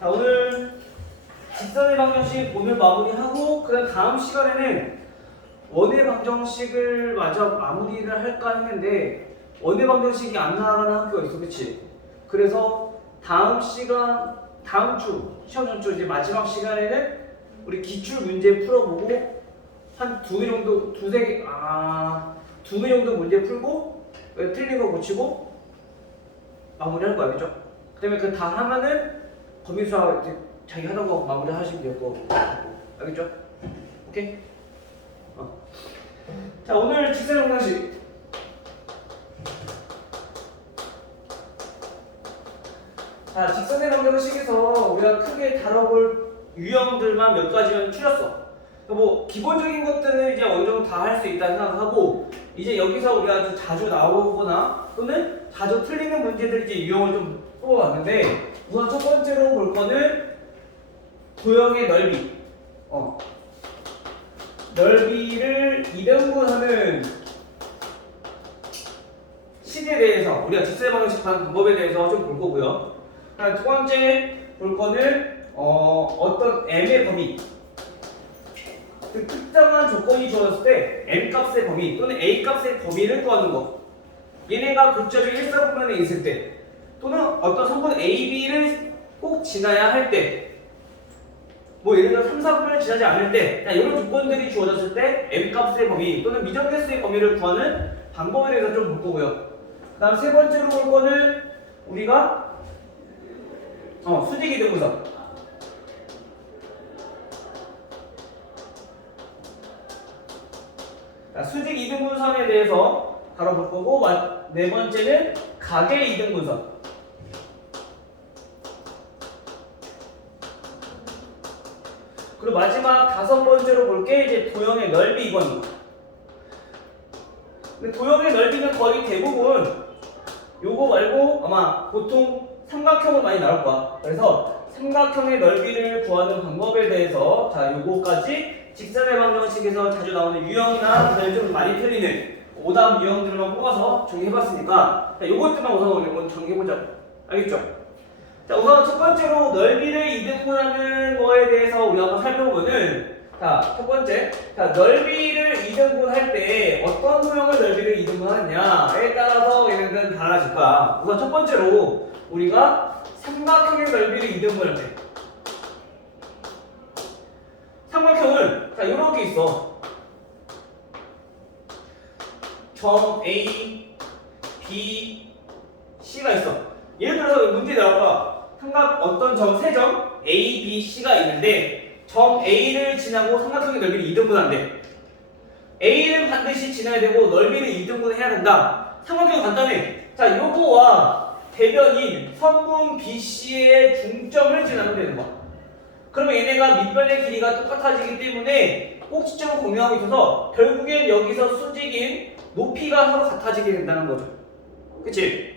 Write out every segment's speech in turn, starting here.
자, 오늘 직선의 방정식 오늘 마무리하고 그다음 다음 시간에는 원의 방정식을 마저 마무리를 할까 했는데 원의 방정식이 안 나가는 학교가 있어, 그치? 그래서 다음 시간, 다음 주 시험 전주 이제 마지막 시간에는 우리 기출 문제 풀어보고 한 두 개 정도, 두 개 정도 문제 풀고 틀린 거 고치고 마무리할 거야, 그죠? 그다음에 그 다 하면은 검의수학 이제 자기 하던 거 마무리 하시면 될 거고, 알겠죠? 오케이? 자, 오늘 직선의 방정식. 자, 직선의 방정식에서 우리가 크게 다뤄볼 유형들만 몇 가지만 추렸어. 뭐 기본적인 것들은 이제 어느 정도 다 할 수 있다 생각하고, 이제 여기서 우리가 아주 자주 나오거나 또는 자주 틀리는 문제들 이제 유형을 좀 뽑아봤는데, 우선 첫 번째로 볼 거는 도형의 넓이. 넓이를 2등분하는 식에 대해서 우리가 직선의 방정식 하는 방법에 대해서 좀 볼 거고요. 두 번째 볼 거는 어떤 m의 범위, 그 특정한 조건이 주어졌을 때 m 값의 범위 또는 a 값의 범위를 구하는 거. 얘네가 극점이 일사분면에 있을 때 또는 어떤 성분 a, b를 꼭 지나야 할 때, 뭐 예를 들어 3, 4분면을 지나지 않을 때, 이런 조건들이 주어졌을 때 m 값의 범위 또는 미정계수의 범위를 구하는 방법에 대해서 좀 볼 거고요. 그 다음 세 번째로 볼 거는 우리가 수직 이등분선. 수직 이등분선에 대해서 다뤄볼 거고, 네 번째는 각의 이등분선. 그리고 마지막 다섯 번째로 볼 게 이제 도형의 넓이 이건. 근데 도형의 넓이는 거의 대부분 요거 말고 아마 보통 삼각형으로 많이 나올 거야. 그래서 삼각형의 넓이를 구하는 방법에 대해서 요거까지 직선의 방정식에서 자주 나오는 유형이나 좀 많이 틀리는 오답 유형들만 뽑아서 정리해봤으니까 요것들만 우선 우리 정리해보자. 알겠죠? 자, 우선 첫 번째로 넓이를 이등분하는 거에 대해서 우리가 한번 살펴보면은, 첫 번째, 넓이를 이등분할 때 어떤 도형의 넓이를 이등분하느냐에 따라서 얘네들은 달라질 거야. 우선 첫 번째로 우리가 삼각형의 넓이를 이등분할 때, 삼각형은 이렇게 있어. 점 A, B, C가 있어. 예를 들어서 문제에 나올 거야. 어떤 세 점 A, B, C가 있는데 점 A를 지나고 삼각형의 넓이를 이등분한대. A는 반드시 지나야 되고 넓이를 이등분해야 된다. 삼각형 간단해. 요거와 대변인 선분 BC의 중점을 지나면 되는 거야. 그러면 얘네가 밑변의 길이가 똑같아지기 때문에 꼭지점을 공유하고 있어서 결국엔 여기서 수직인 높이가 서로 같아지게 된다는 거죠. 그치?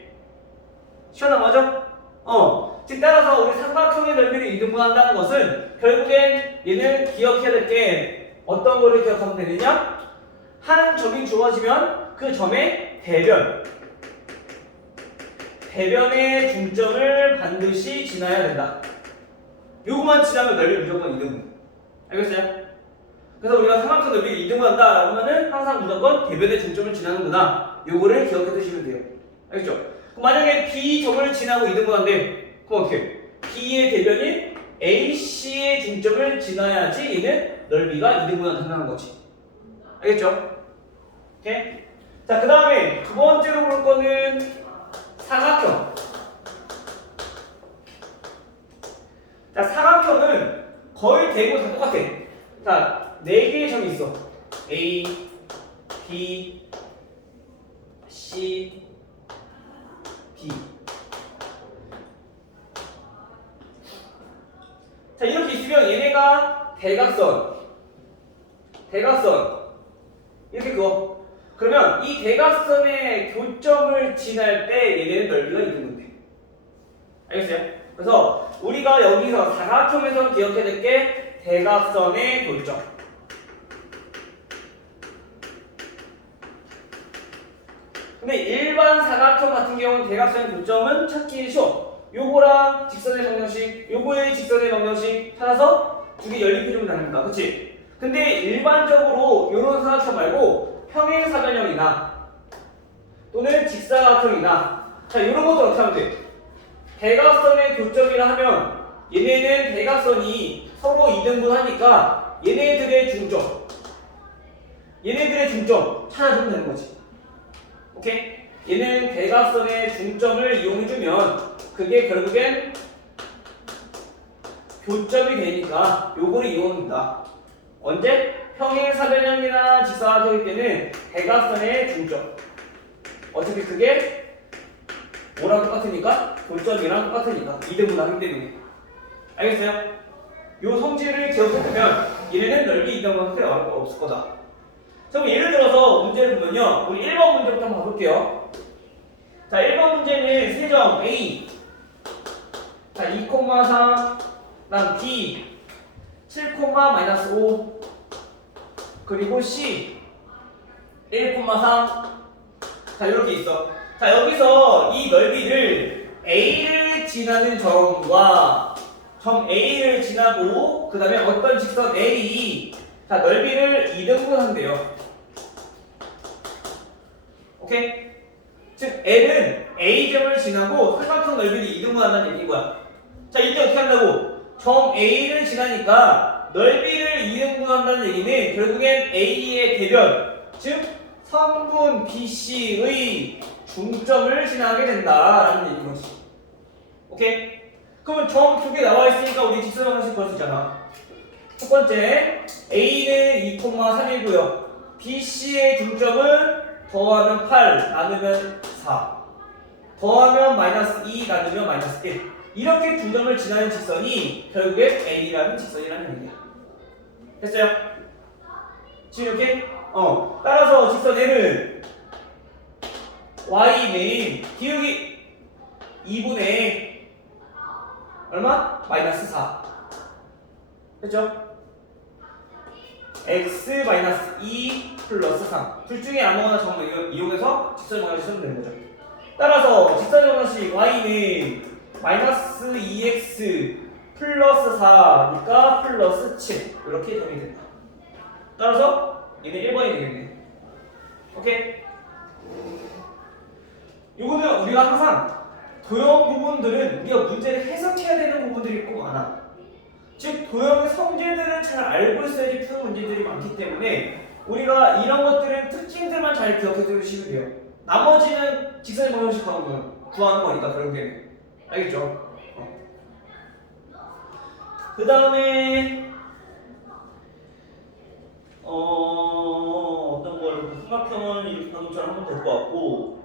시원한 거죠? 즉 따라서 우리 삼각형의 넓이를 이등분한다는 것은 결국엔 얘는 기억해야 될 게 어떤 거를 기억하면 되느냐? 한 점이 주어지면 그 점의 대변의 중점을 반드시 지나야 된다. 요거만 지나면 넓이 무조건 이등분. 알겠어요? 그래서 우리가 삼각형 넓이를 이등분한다 라고 하면은 항상 무조건 대변의 중점을 지나는구나. 요거를 기억해 두시면 돼요. 알겠죠? 그럼 만약에 B점을 지나고 이등분한데, 그럼 어떻게? B의 대변인 AC의 중점을 지나야지 얘는 넓이가 이등분한다는 거지. 알겠죠? 오케이? 자, 그 다음에 두 번째로 볼 거는 사각형. 사각형은 거의 대부분 다 똑같아. 4개의 점이 있어. A, B, C, B. 이렇게 있으면 얘네가 대각선 이렇게 그어. 그러면 이 대각선의 교점을 지날 때 얘네는 넓이가 이등분돼. 알겠어요? 그래서 우리가 여기서 사각형에서 기억해야 될 게 대각선의 교점. 근데 일반 사각형 같은 경우는 대각선의 교점은 찾기 쉬워. 요거랑 직선의 방정식, 요거의 직선의 방정식 찾아서 두 개 연립해주면 됩니다. 그치? 근데 일반적으로 요런 사각형 말고 평행사변형이나 또는 직사각형이나 자 요런 것들 어떻게 하면 돼? 대각선의 교점이라 하면 얘네는 대각선이 서로 이등분하니까 얘네들의 중점 찾아주면 되는 거지. 오케이? 얘는 대각선의 중점을 이용해주면 그게 결국엔 교점이 되니까 요거를 이용합니다. 언제? 평행사변형이나 직사각형일 때는 대각선의 중점. 어차피 그게 뭐랑 똑같으니까? 교점이랑 똑같으니까. 이등분하기 때문에. 알겠어요? 요 성질을 기억해두면 얘네는 넓이 이등분한테 어려울 거 없을 거다. 자, 그럼 예를 들어서 문제를 보면요. 우리 1번 문제부터 한번 봐볼게요. 자, 1번 문제는 세점 A. 자, 2,3, 다음 B. 7,-5. 그리고 C. 1,3. 자, 이렇게 있어. 자, 여기서 이 넓이를 A를 지나는 점과 점 A를 지나고 그 다음에 어떤 직선 A 자 넓이를 2등분 한대요. 오케이? 즉 L은 A점을 지나고 삼각형 넓이를 2등분 한다는 얘기인 거야. 자 이때 어떻게 한다고? 점 A를 지나니까 넓이를 2등분 한다는 얘기는 결국엔 A의 대변 즉 성분 BC의 중점을 지나게 된다라는 얘기인 거지. 오케이? 그러면 점 두 개 나와 있으니까 우리 직선 방정식 볼 수 있잖아. 첫 번째 A는 2,3이고요. BC의 중점은 더하면 8 나누면 4 더하면 마이너스 2 나누면 마이너스 1 이렇게 두 점을 지나는 직선이 결국에 A라는 직선이라는 얘기야. 됐어요? 지금 이렇게? 따라서 직선 L은 Y는 기울기 2분의 얼마? 마이너스 4 됐죠? x 마이너스 2 플러스 3 둘 중에 아무거나 정을 이용해서 직선 방정식 쓰면 되는 거죠. 따라서 직선 방정식 y는 마이너스 2x 플러스 4니까 플러스 7 이렇게 정이 된다. 따라서 얘는 1번이 되겠네. 오케이? 요거는 우리가 항상 도형 부분들은 우리가 문제를 해석해야 되는 부분들이 꼭 많아. 즉 도형의 성질들을 잘 알고 있어야지 푸는 문제들이 많기 때문에 우리가 이런 것들은 특징들만 잘 기억해 두시면 돼요. 나머지는 직선의 방정식 구하는 거니까 결국에는. 알겠죠? 그 다음에 어떤 걸 삼각형은 이렇게 가동처럼 하면 될 것 같고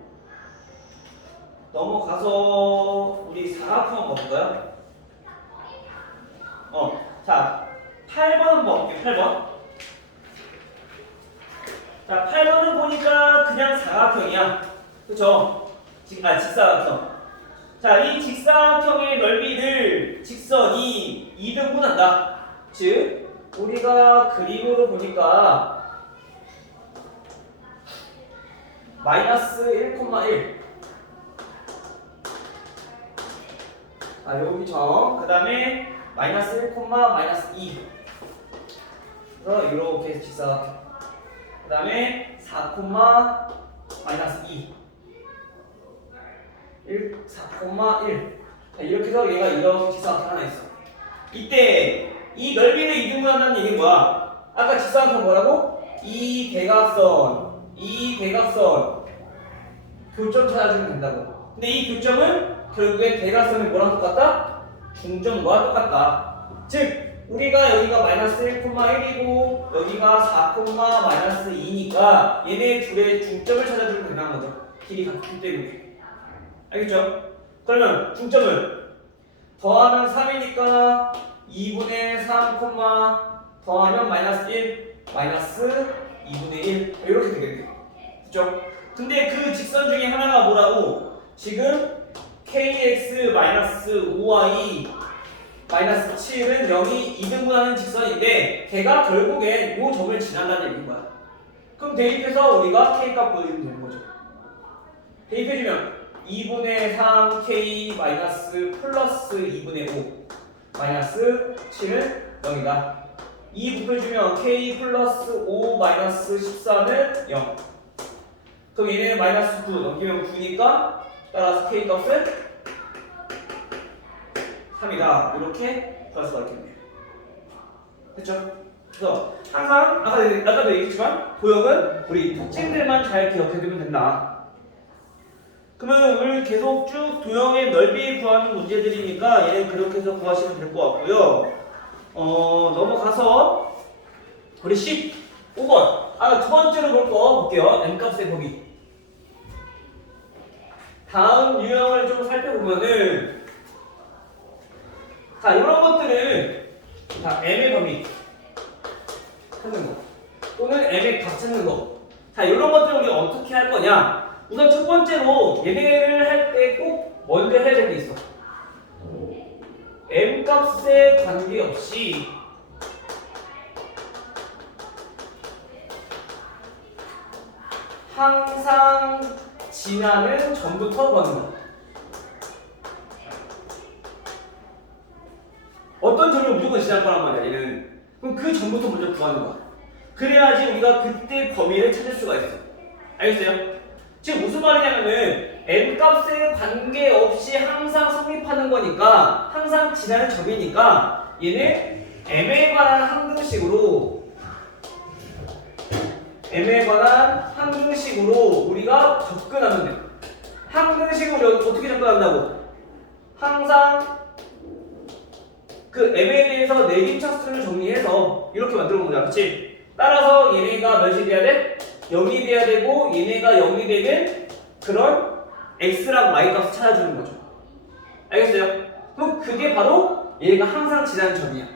넘어가서 우리 사각형 한번 볼까요? 자 8번 한번 볼게요. 8번. 자 8번은 보니까 그냥 사각형이야. 그쵸? 직사각형. 자 이 직사각형의 넓이를 직선이 2등분한다. 즉 우리가 그림으로 보니까 마이너스 1,1 여기 점, 그 다음에 마이너스 1, 마이너스 2 그래서 이렇게 직사각형 그 다음에 4, 마이너스 2 4,1 이렇게 해서 얘가 이런 직사각형 하나 있어. 이때 이 넓이를 2등분한다는 얘기는 뭐야? 아까 직사각형 뭐라고? 이 대각선 교점 찾아주면 된다고. 근데 이 교점은 결국엔 대각선이 뭐랑 똑같다? 중점과 똑같다. 즉 우리가 여기가 마이너스 1,1이고 여기가 4, 마이너스 2니까 얘네 둘의 중점을 찾아주면 된다는 거죠. 길이 같기 때문에. 알겠죠? 그러면 중점은 더하면 3이니까 2분의 3, 더하면 마이너스 1, 마이너스 2분의 1 이렇게 되겠네요. 그렇죠? 근데 그 직선 중에 하나가 뭐라고? 지금 kx-5y 마이너스 7은 0이 2등분하는 직선인데 걔가 결국엔 이 점을 지난다는 얘기인 거야. 그럼 대입해서 우리가 k 값 보여주면 되는 거죠. 대입해주면 2분의 3k 마이너스 플러스 2분의 5 마이너스 7은 0이다. 2 곱해주면 k 플러스 5 마이너스 14는 0. 그럼 얘는 마이너스 9 넘기면 9니까 따라서 k 값은 3이다. 이렇게 구할 수가 있겠네요. 됐죠? 그래서 항상 아까도 얘기했지만 도형은 우리 특징들만 잘 기억해두면 된다. 그러면 오늘 계속 쭉 도형의 넓이 구하는 문제들이니까 얘는 그렇게 해서 구하시면 될 것 같고요. 넘어가서 우리 15번 두 번째로 볼 거 볼게요. n값의 범위. 다음 유형을 좀 살펴보면은 자 이런 것들은 자 m의 범위 찾는 거 또는 m의 값 찾는 거. 자 이런 것들을 우리가 어떻게 할 거냐? 우선 첫 번째로 얘네를 할 때 꼭 먼저 해야 될 게 있어. m 값에 관계없이 항상 지나는 점부터 구하는 거. 어떤 점을 무조건 지날 거란 말이야 얘는. 그럼 그 점부터 먼저 구하는 거야. 그래야지 우리가 그때 범위를 찾을 수가 있어. 알겠어요? 지금 무슨 말이냐면은 m 값에 관계없이 항상 성립하는 거니까 항상 지나는 점이니까 얘는 m에 관한 항등식으로 우리가 접근하면 돼. 항등식으로 어떻게 접근한다고? 항상 그 m에 대해서 내림차수를 정리해서 이렇게 만들어 보자. 그렇지? 따라서 얘네가 몇이 돼야 돼? 0이 돼야 되고 얘네가 0이 되는 그런 x랑 y 값을 찾아주는 거죠. 알겠어요? 그럼 그게 바로 얘가 항상 지나는 점이야.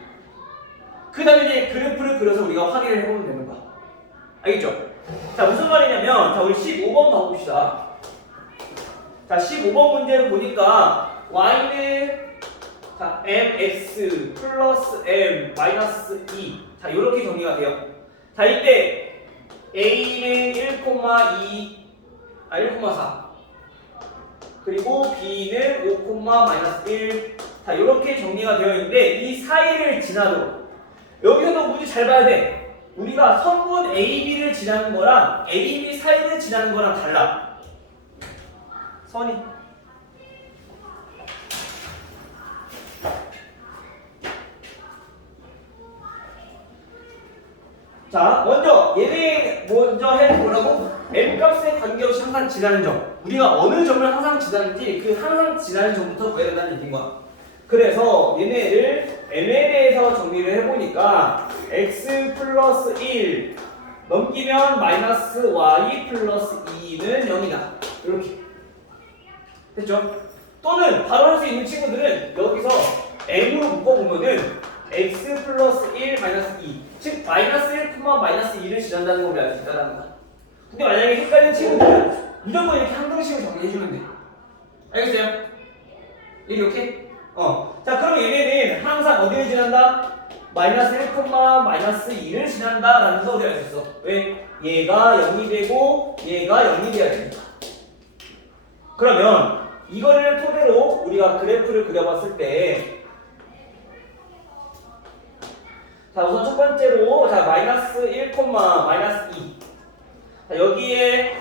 그 다음에 이제 그래프를 그려서 우리가 확인을 해보면 되는 거야. 알겠죠? 자 무슨 말이냐면 자 우리 15번 봐봅시다. 자 15번 문제를 보니까 y는 자 mx 플러스 m 마이너스 2 자 이렇게 정리가 돼요. 자 이때 A는 1,4 그리고 B는 5,-1 자 이렇게 정리가 되어 있는데 이 사이를 지나도 여기서도 문제 잘 봐야 돼. 우리가 선분 AB를 지나는 거랑 AB 사이를 지나는 거랑 달라. 선이 자, 얘네 먼저 해보라고 m값에 관계없이 항상 지나는 점. 우리가 어느 점을 항상 지나는지 그 항상 지나는 점부터 구해야 된다는 얘기인 거야. 그래서 얘네를 m에 대해서 정리를 해보니까 x 플러스 1 넘기면 마이너스 y 플러스 2는 0이다. 이렇게. 됐죠? 또는 바로 할 수 있는 친구들은 여기서 m으로 묶어보면은 x 플러스 1 마이너스 2 즉 마이너스 1, 마이너스 2를 지난다는 걸 알 수 있다는 거야. 근데 만약에 헷갈리는 친구들은 무조건 이렇게 항등식을 정리해주면 돼. 알겠어요? 이렇게? 자 그럼 얘네는 항상 어디를 지난다? 마이너스 1, 마이너스 2를 지난다 라는 거 우리가 알 수 있어. 왜? 얘가 0이 되고 얘가 0이 돼야 되니까. 그러면 이거를 토대로 우리가 그래프를 그려봤을 때 자 우선 첫 번째로 자 마이너스 1, 마이너스 2 자 여기에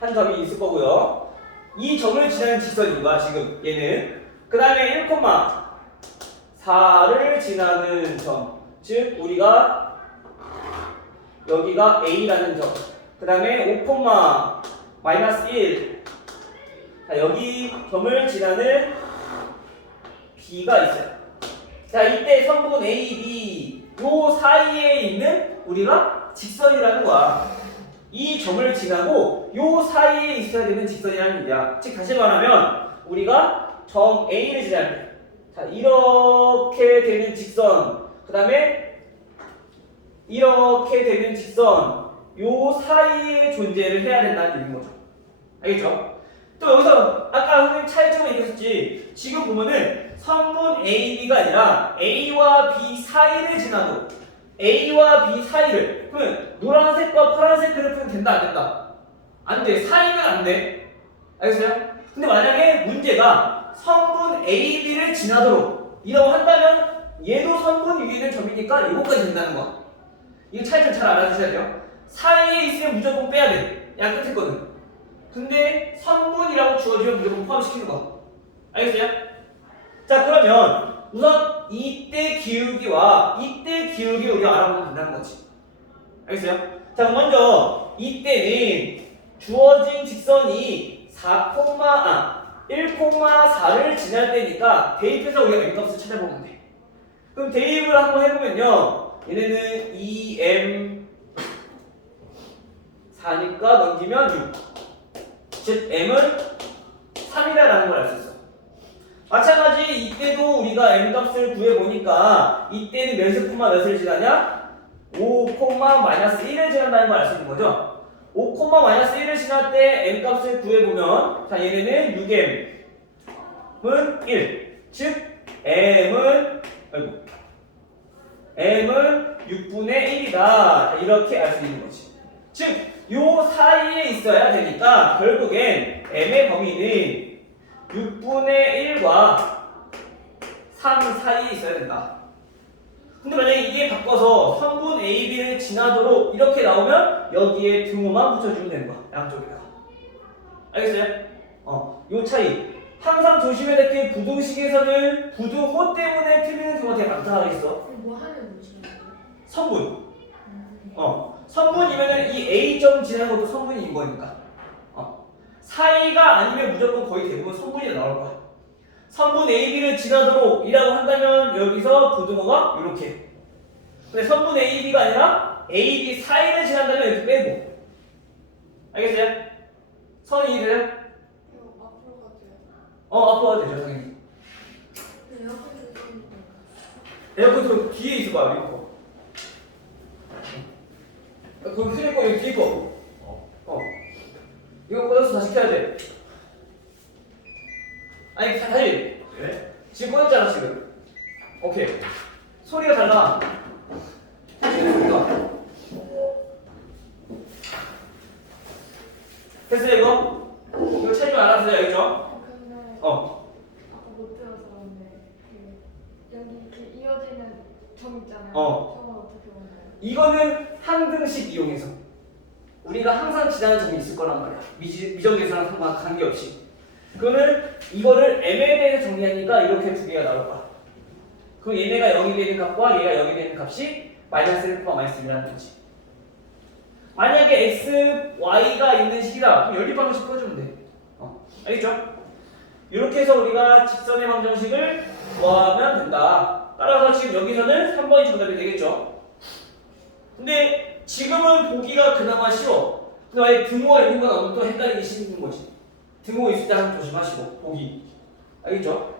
한 점이 있을 거고요. 이 점을 지나는 직선이가 지금 얘는 그 다음에 1,4를 지나는 점 즉 우리가 여기가 A라는 점 그 다음에 5, 마이너스 1 자 여기 점을 지나는 B가 있어요. 자 이때 선분 A, B 요 사이에 있는 우리가 직선이라는 거야. 이 점을 지나고 요 사이에 있어야 되는 직선이라는 얘기야. 즉 다시 말하면 우리가 점 A를 지날 때 자 이렇게 되는 직선 그 다음에 이렇게 되는 직선 요 사이에 존재를 해야 된다는 얘기인 거죠. 알겠죠? 또 여기서 아까 선생님 차이점을 얘기했었지. 지금 보면은 선분 A, B가 아니라 A와 B 사이를 지나도 A와 B 사이를 그러면 노란색과 파란색 그래프는 된다 안 된다? 안 돼. 사이는 안 돼. 알겠어요? 근데 만약에 문제가 성분 A, B를 지나도록 이라고 한다면 얘도 성분 위에 있는 점이니까 이것까지 된다는 거야. 이거 차이점 잘 알아주셔야 돼요. 사이에 있으면 무조건 빼야 돼. 야 끝에 거는. 근데 성분이라고 주어지면 무조건 포함시키는 거야. 알겠어요? 자 그러면 우선 이때 기울기와 이때 기울기 우리가 알아보면 된다는 거지. 알겠어요? 자 그럼 먼저 이때는 주어진 직선이 1,4를 지날 때니까 대입해서 우리가 M값을 찾아보면 돼. 그럼 대입을 한번 해보면요. 얘네는 2M4니까 넘기면 6. 즉 M은 3이다라는 걸 알 수 있어. 마찬가지 이때도 우리가 M값을 구해보니까 이때는 몇을 몇을 지나냐? 5,-1을 지난다는 걸 알 수 있는 거죠. 5,-1을 지날 때 M값을 구해보면 자 얘네는 6M은 1. 즉 M은 6분의 1이다. 이렇게 알 수 있는 거지. 즉 요 사이에 있어야 되니까 결국엔 M의 범위는 6분의 1과 3 사이에 있어야 된다. 근데 만약에 이게 바꿔서 성분 A, B를 지나도록 이렇게 나오면 여기에 등호만 붙여주면 되는 거야. 양쪽에다가. 알겠어요? 요 차이. 항상 조심해야 될 게 부등식에서는 부등호 때문에 틀리는 경우가 되게 많다 그랬어. 뭐 하면 뭐지? 성분. 성분이면은 이 A점 지나는 것도 성분인 거니까. 사이가 아니면 무조건 거의 대부분 성분이 나올 거야. 성분 A, B를 지나도록 이라고 한다면 여기서 부등호가 이렇게. 근데 성분 A, B가 아니라 A, B 사이를 지난다면 이렇게 빼고. 알겠어요? 선이 이해돼요? 이거 앞으로 가도 돼요? 앞으로 가도 되죠, 당연히. 네, 에어컨 좀 에어컨 저 뒤에 있어봐, 이거. 그럼 휴대 거 여기 뒤에 거. 이거 꺼져서 다시 켜야 돼. 아니 사실 지금 꺼졌잖아 지금. 오케이. 소리가 달라. 소리가. 됐어요 이거? 이거 차이 좀 알아주세요 알겠죠? 근데 어. 아까 못 들어서 그런데 여기 이렇게 이어지는 점 있잖아요. 어. 저건 어떻게 보나요? 이거는 항등식 이용해서 우리가 항상 지나는 점이 있을 거란 말이야. 미정계산랑 관계없이. 그러면 이거를 M에 대해서 정리하니까 이렇게 두 개가 나올 거야. 그럼 얘네가 0이 되는 값과 얘가 0이 되는 값이 마이너스 1, 마이너스 1이라는 거지. 만약에 x, y가 있는 식이다. 그럼 연립방정식 풀어주면 돼. 알겠죠? 이렇게 해서 우리가 직선의 방정식을 구하면 된다. 따라서 지금 여기서는 3번이 정답이 되겠죠? 근데 지금은 보기가 그나마 쉬워. 근데 만약에 등호가 있는 건 너무 또 헷갈리기 쉬운 거지. 등호 있을 때 항상 조심하시고 보기. 알겠죠?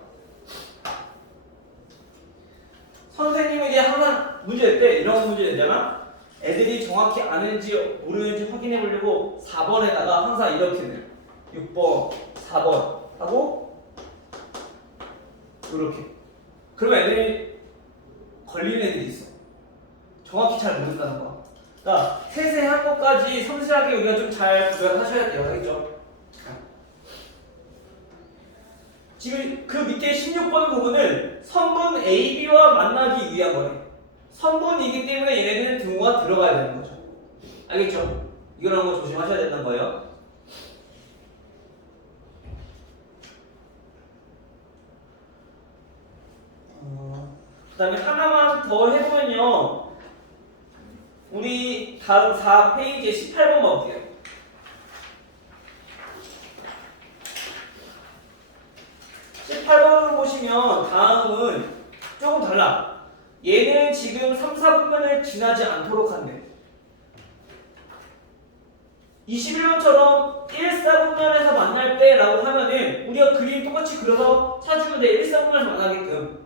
선생님에게 항상 문제 낼 때 이런 문제 내잖아. 애들이 정확히 아는지 모르는지 확인해 보려고 4번에다가 항상 이렇게 내요. 6번, 4번 하고 이렇게. 그러면 애들이 걸리는 애들이 있어. 정확히 잘 모른다는 거야. 그러니까 세세한 것까지 섬세하게 우리가 좀 잘 구별하셔야 돼요. 알겠죠? 지금 그 밑에 16번 부분은 성분 A, B와 만나기 위한 거래. 성분이기 때문에 얘네들은 등호가 들어가야 되는 거죠. 알겠죠? 이거라는 거 조심하셔야 된다는 거예요. 그 다음에 하나만 더 해보면요. 우리 다음 4페이지 18번 봐볼게요. 보시면 다음은 조금 달라. 얘는 지금 3, 4분면을 지나지 않도록 한대. 21번처럼 1, 4분면에서 만날 때라고 하면은 우리가 그림 똑같이 그려서 찾으면 돼. 1, 4분면에서 만나게끔.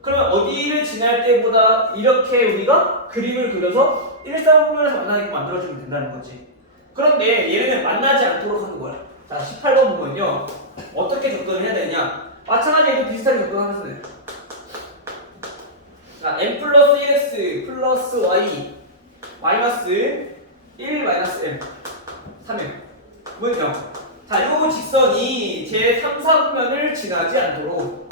그러면 어디를 지날 때보다 이렇게 우리가 그림을 그려서 1, 4분면에서 만나게끔 만들어주면 된다는 거지. 그런데 얘네는 만나지 않도록 하는 거야. 자, 18번 보면요. 어떻게 접근을 해야 되냐? 마찬가지로 비슷하게 접근하면서 돼. 자, m 플러스 1x 플러스 y 마이너스 1 마이너스 m 3m 문 0. 자, 요 직선이 제 3, 4분면을 지나지 않도록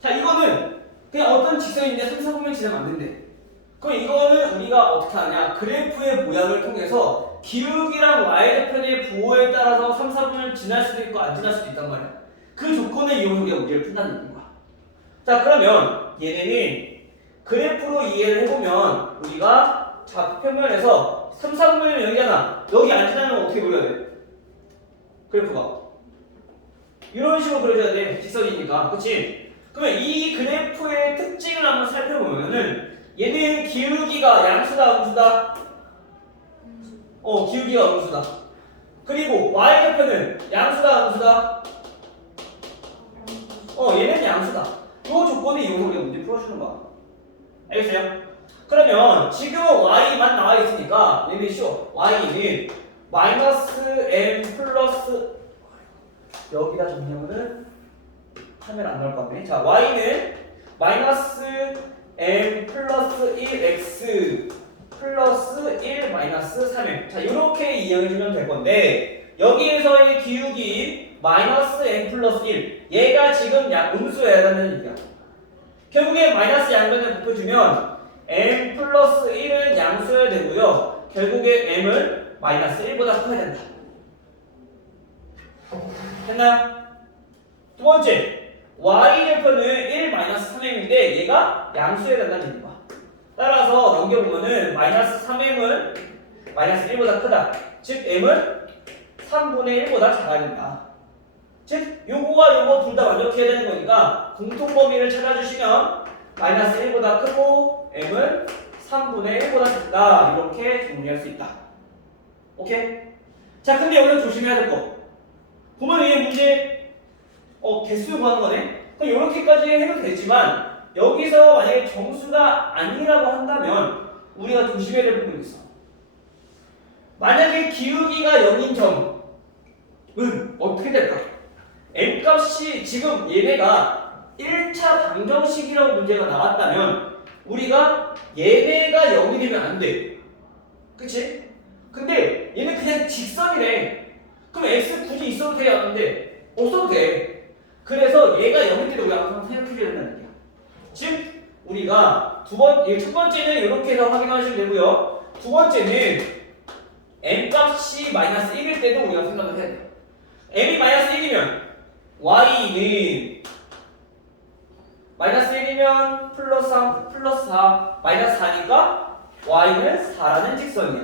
자, 이거는 그냥 어떤 직선인데 3, 4분면 지나면 안 된대. 그럼 이거는 우리가 어떻게 하냐? 그래프의 모양을 통해서 기울기랑 y좌편의 부호에 따라서 3, 4분면을 지날 수도 있고 안 지날 수도 있단 말이야. 그 조건을 이용해서 우리가 문제를 푼다는 거야. 자, 그러면 얘네는 그래프로 이해를 해보면 우리가 좌표면에서 3, 4분면이면 여기잖아. 여기 안 지나면 어떻게 그려야 돼? 그래프가 이런 식으로 그려줘야 돼. 직선이니까. 그치? 그러면 이 그래프의 특징을 한번 살펴보면은 얘는 기울기가 양수다 음수다? 기울기가 음수다. 그리고 y좌표는 양수다 음수다? 얘는 양수다. 이 조건을 이용해서 우리가 문제 풀어주는 거야. 알겠어요? 그러면 지금은 y만 나와 있으니까 얘는 쉬워. y는 마이너스 m 플러스 여기다 정리하면은 카메라 안 나올 것 같네. 자, y는 마이너스 m 플러스 1x 플러스 1 마이너스 3m. 자, 이렇게 이해해주면 될 건데 여기에서의 기울기 마이너스 m 플러스 1 얘가 지금 음수여야 된다는 얘기야. 결국에 마이너스 양변을 곱해주면 m 플러스 1은 양수여야 되고요. 결국에 m은 마이너스 1보다 커야 된다. 됐나요? 두 번째, y좌표는 1 마이너스 3m인데 얘가 양수여야 된다는 얘기야. 따라서 넘겨보면은 마이너스 3m은 마이너스 1보다 크다. 즉 m은 3분의 1보다 작아야 된다. 즉 요거와 요거 둘 다 완벽해야 되는 거니까 공통범위를 찾아주시면 마이너스 1보다 크고 m은 3분의 1보다 작다. 이렇게 정리할 수 있다. 오케이? 자, 근데 여기서 조심해야 될 거. 보면 이 문제 개수 구하는 거네. 그럼 이렇게까지 해도 되지만 여기서 만약에 정수가 아니라고 한다면 우리가 조심해야 될 부분이 있어. 만약에 기울기가 0인 점은 어떻게 될까? m값이 지금 얘네가 1차 방정식이라고 문제가 나왔다면 우리가 얘네가 0이 되면 안 돼. 그치? 근데 얘는 그냥 직선이래. 그럼 x 굳이 있어도 돼? 안 돼? 없어도 돼. 그래서 얘가 0일 때도 우리가 항상 생각해줘야 된다는 얘기야. 즉 우리가 첫 번째는 이렇게 해서 확인하시면 되고요. 두 번째는 m값이 마이너스 1일 때도 우리가 생각을 해야 돼. m이 마이너스 1이면 y는 마이너스 1이면 플러스 3 플러스 4 마이너스 4니까 y는 4라는 직선이야.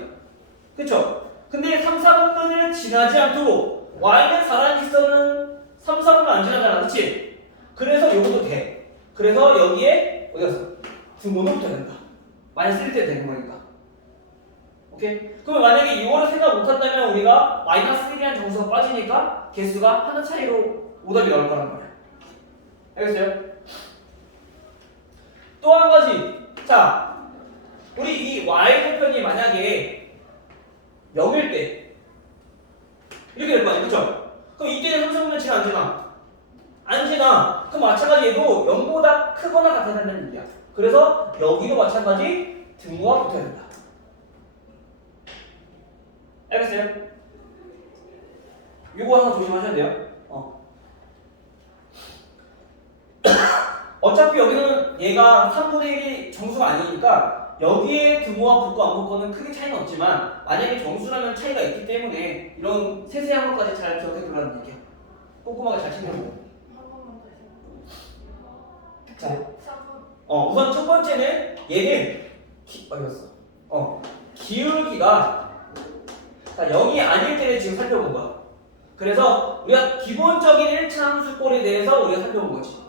그쵸? 근데 3, 4분면을 지나지 않도록 y는 4라는 직선은 3, 4분면 안 지나잖아. 그치? 그래서 요것도 돼. 그래서 여기에 어디 갔어? 등호는 붙어야 된다. 마이너스 1일 때 되는 거니까. 오케이? 그럼 만약에 이거를 생각 못한다면 우리가 마이너스 1이라는 정수가 빠지니까 개수가 하나 차이로 오답이 나올 거란 말이야. 알겠어요? 또 한 가지. 자, 우리 이 y좌편이 만약에 0일 때 이렇게 될 거 아니야, 그쵸? 그럼 이때는 3, 4분면 지나 안 지나? 안 지나. 그럼 마찬가지 얘도 0보다 크거나 같아야 된다는 얘기야. 그래서 여기도 마찬가지 등호가 붙어야 된다. 알겠어요? 이거 하나 조심하셔야 돼요. 어차피 여기는 얘가 3분의 1이 정수가 아니니까 여기에 등호가 붙고 안 붙고는 크게 차이는 없지만 만약에 정수라면 차이가 있기 때문에 이런 세세한 것까지 잘 기억해 두라는 얘기야. 꼼꼼하게 잘 챙겨보고. 한 번만 다시. 자, 3번. 우선 첫 번째는 얘는 기울기가 0이 아닐 때를 지금 살펴본 거야. 그래서 우리가 기본적인 1차 함수꼴에 대해서 우리가 살펴본 거지.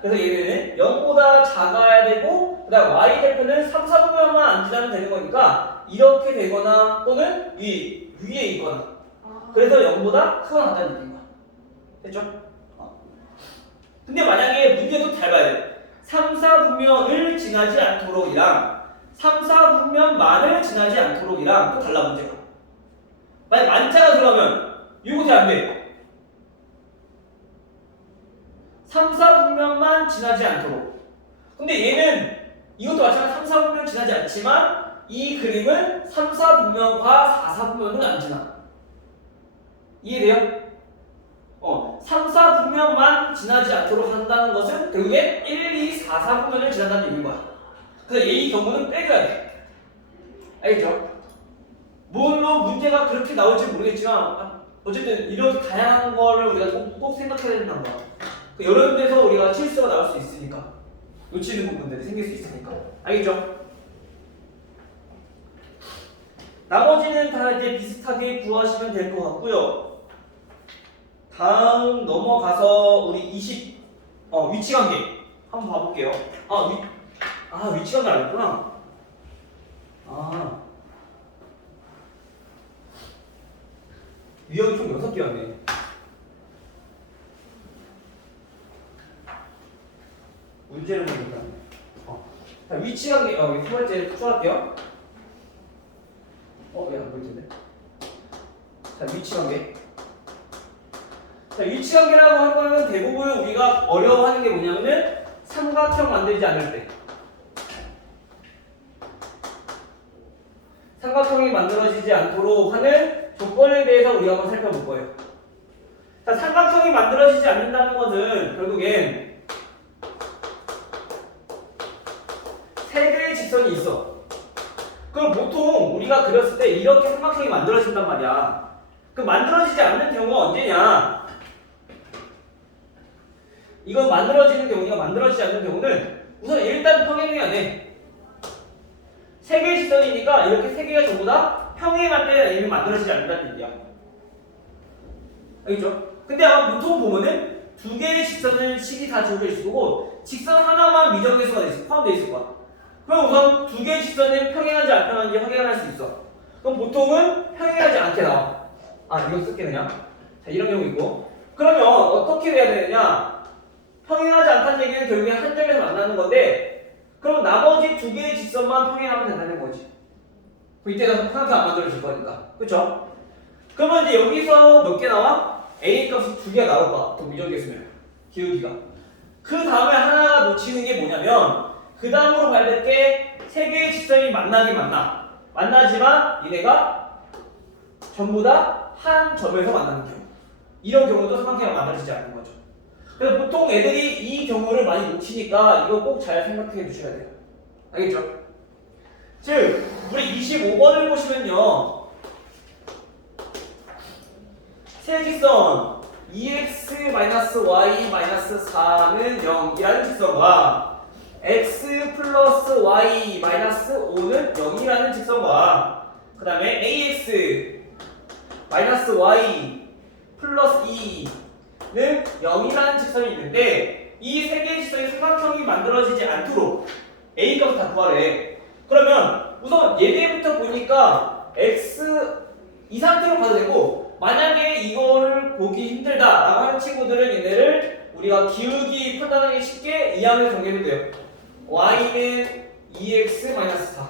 그래서 얘는 0보다 작아야 되고 그 다음 y좌표는 3, 4분면만 안 지나면 되는 거니까 이렇게 되거나 또는 위에 있거나 그래서 0보다 크거나 같다는 얘기인 거야. 됐죠? 근데 만약에 문제도 잘 봐야 돼. 3, 4분면을 지나지 않도록이랑 3, 4분면만을 지나지 않도록이랑 또 달라 문제가. 만약 만자가 들어가면 이거 잘 안 돼. 3, 4분면만 지나지 않도록. 근데 얘는 이것도 마찬가지로 3, 4분면 지나지 않지만 이 그림은 3, 4분면과 4, 4분면은 안 지나. 이해돼요? 3, 4분면만 지나지 않도록 한다는 것은 결국엔 1, 2, 4, 4분면을 지난다는 얘기인 거야. 그래서 이 경우는 빼줘야 돼. 알겠죠? 물론 문제가 그렇게 나올지 모르겠지만 어쨌든 이런 다양한 거를 우리가 꼭 생각해야 된다는 거야. 여러 데서 우리가 실수가 나올 수 있으니까 놓치는 부분들이 생길 수 있으니까. 알겠죠? 나머지는 다 이제 비슷하게 구하시면 될 것 같고요. 다음 넘어가서 우리 위치관계 한번 봐볼게요. 위치관계 안 했구나. 유형이 총 6개였네. 문제를 보니까. 자, 위치관계, 세 번째 추가할게요. 왜 안 보일 텐데? 자, 위치관계. 자, 위치관계라고 하는 거는 대부분 우리가 어려워하는 게 뭐냐면은 삼각형 만들지 않을 때. 삼각형이 만들어지지 않도록 하는 조건에 대해서 우리가 한번 살펴볼 거예요. 자, 삼각형이 만들어지지 않는다는 것은 결국엔 세 개의 직선이 있어. 그럼 보통 우리가 그렸을 때 이렇게 삼각형이 만들어진단 말이야. 그 만들어지지 않는 경우가 언제냐? 이건 만들어지는 경우가 만들어지지 않는 경우는 우선 일단 평행해야 돼. 세 개의 직선이니까 이렇게 세 개가 전부 다 평행할 때 얘는 만들어지지 않는다는 얘기야. 알겠죠? 근데 아마 보통 보면은 두 개의 직선은 식이 다 지워져 있을 거고 직선 하나만 미정계수가 포함되어 있을 거야. 그럼 우선 두 개의 직선은 평행하지 안 평행한지 확인할 수 있어. 그럼 보통은 평행하지 않게 나와. 이거 쓸게 그냥. 자, 이런 경우 있고. 그러면 어떻게 돼야 되느냐? 평행하지 않다는 얘기는 결국에 한 점에서 만나는 건데 그럼 나머지 두 개의 직선만 평행하면 된다는 거지. 이때는 삼각형 안 만들어질 거니까. 그쵸? 그러면 이제 여기서 몇 개 나와? A 값이 두 개가 나올 거야. 또 미정계수면. 기울기가. 그 다음에 하나 놓치는 게 뭐냐면 그 다음으로 밟을 게 세 개의 직선이 만나긴 만나지만 얘네가 전부 다 한 점에서 만나는 경우. 이런 경우도 삼각형이 만들어지지 않는 거죠. 그래서 보통 애들이 이 경우를 많이 놓치니까 이거 꼭 잘 생각해 두셔야 돼요. 알겠죠? 즉, 우리 25번을 보시면요. 세 직선 EX-Y-4는 0이라는 직선과 X 플러스 Y 마이너스 5는 0이라는 직선과 그 다음에 AX 마이너스 Y 플러스 2는 0이라는 직선이 있는데 이 세 개의 직선이 삼각형이 만들어지지 않도록 A 값을 다 구하래. 그러면 우선 얘네부터 보니까 X 이 상태로 봐도 되고 만약에 이거를 보기 힘들다라고 하는 친구들은 얘네를 우리가 기울기 판단하기 쉽게 이항을 정리해도 돼요. y는 2x-4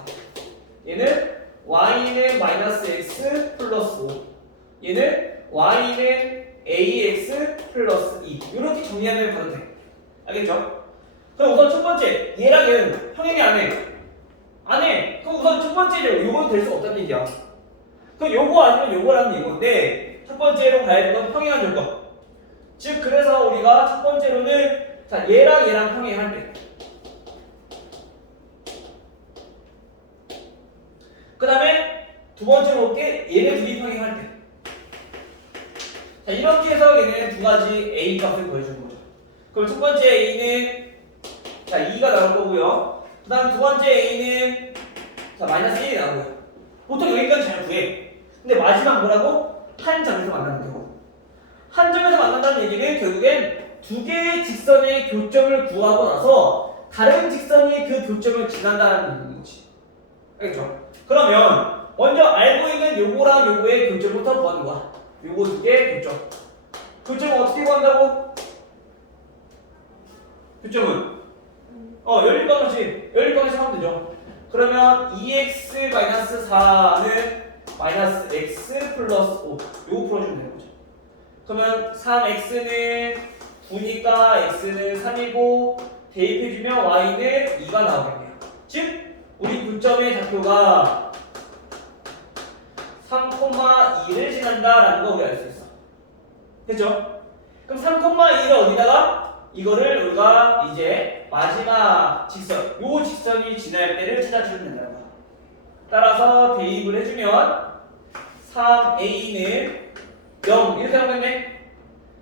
얘는 y는 마이너스 x 플러스 5 얘는 y는 ax 플러스 2 이렇게 정리하면 봐도 돼. 알겠죠? 그럼 우선 첫 번째 얘랑 얘는 평행이 안 해. 안 해. 그럼 우선 첫 번째로 요거는 될 수 없다는 얘기야. 그럼 요거 아니면 요거라는 얘건데 첫 번째로 가야 되는 건 평행한 조건. 즉 그래서 우리가 첫 번째로는 자 얘랑 얘랑 평행할 때 그 다음에 두 번째로 볼게 얘네 둘이 평행할 때. 자 이렇게 해서 얘네 두 가지 A 값을 구해주는 거죠. 그럼 첫 번째 A는 자 2가 나올 거고요. 그 다음 두 번째 A는 자 마이너스 1이 나오고요. 보통 여기까지 잘 구해. 근데 마지막 뭐라고? 한 점에서 만나는 경우. 한 점에서 만난다는 얘기는 결국엔 두 개의 직선의 교점을 구하고 나서 다른 직선이 그 교점을 지난다는 거지. 알겠죠? 그러면 먼저 알고 있는 요거랑 요거의 교점부터 구하는 거야. 요거 두 개의 교점. 교점은 어떻게 구한다고? 교점은 연립방식 하면 되죠. 그러면 2x-4는 마이너스 x 플러스 5 요거 풀어주면 되는 거죠. 그러면 3x는 9니까 x는 3이고 대입해주면 y는 2가 나오겠네요. 즉 우리 교점의 좌표가 3,2를 지난다라는 거 우리가 알 수 있어. 됐죠? 그럼 3,2를 어디다가 이거를 우리가 이제 마지막 직선, 요 직선이 지날 때를 찾아주면 된다는 거야. 따라서 대입을 해주면 3a는 0 이렇게 하겠네.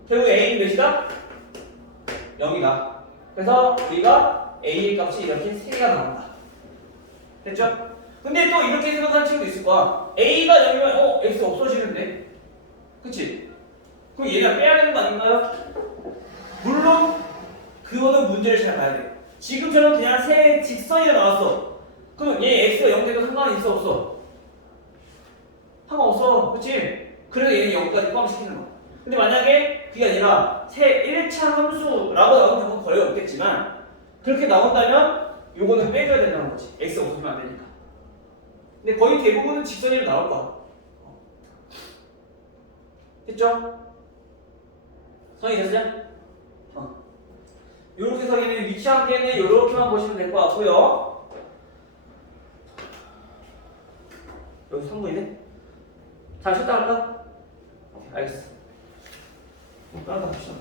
결국 a는 몇이다? 0이다. 그래서 우리가 a의 값이 이렇게 3개가 나온다. 됐죠? 근데 또 이렇게 생각하는 친구도 있을 거야. a가 0이면 x 없어지는데, 그치? 그럼 얘가 빼야 되는 거 아닌가요? 물론 그거는 문제를 잘 봐야 돼. 지금처럼 그냥 세 직선이 나왔어. 그럼 얘 x가 0 돼도 상관이 있어 없어? 상관없어. 그치? 그래서 얘는 0까지 포함시키는 거야. 근데 만약에 그게 아니라 새 1차 함수라고 나오면 그건 거의 없겠지만 그렇게 나온다면 요거는 빼줘야 된다는 거지. x 없으면 안 되니까. 근데 거의 대부분은 직선으로 나올 거야. 됐죠? 성이 됐어요? 요렇게 성이는 위치 관계는 요렇게만 보시면 될 것 같고요. 여기 3분이네? 잘 쉬었다 갈까? 오케이, 알겠어. 따라가 봅시다.